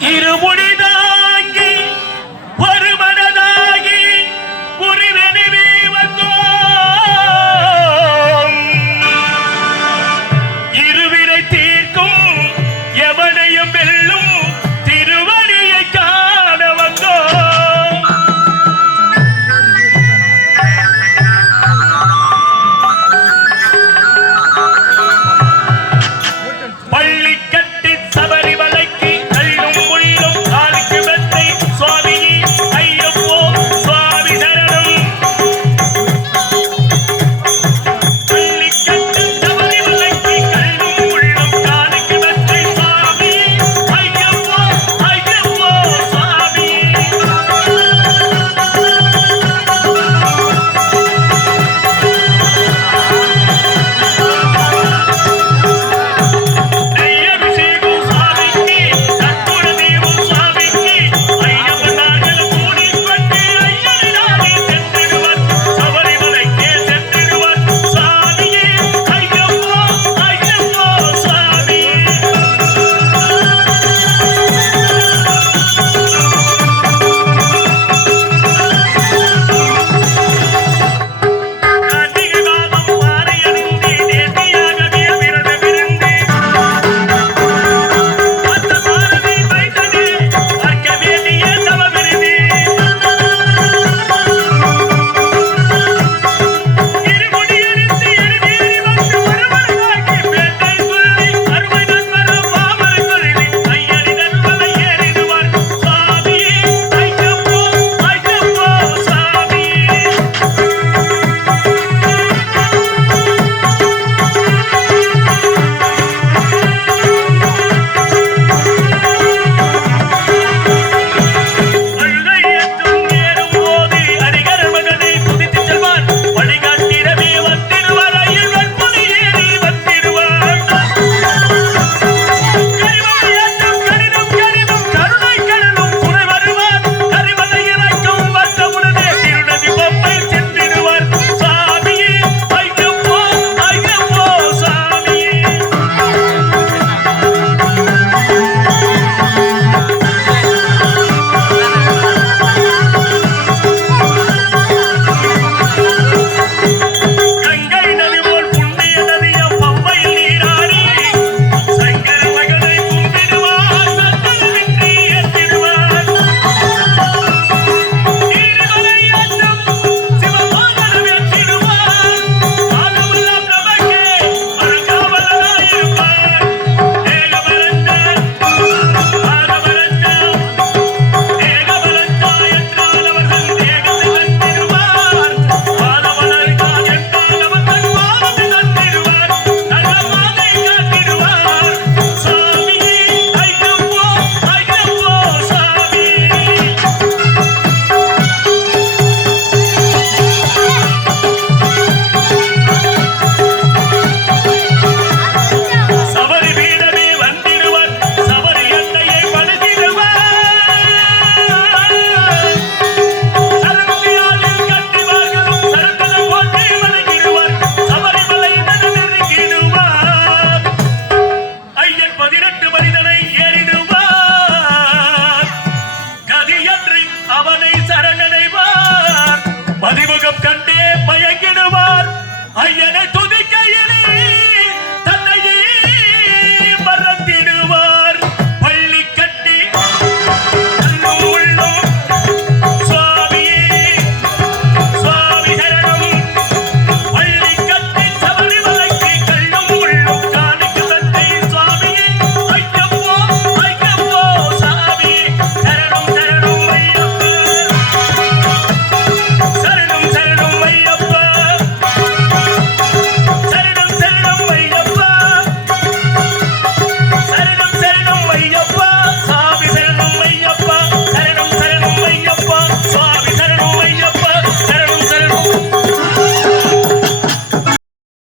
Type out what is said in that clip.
இருமுடி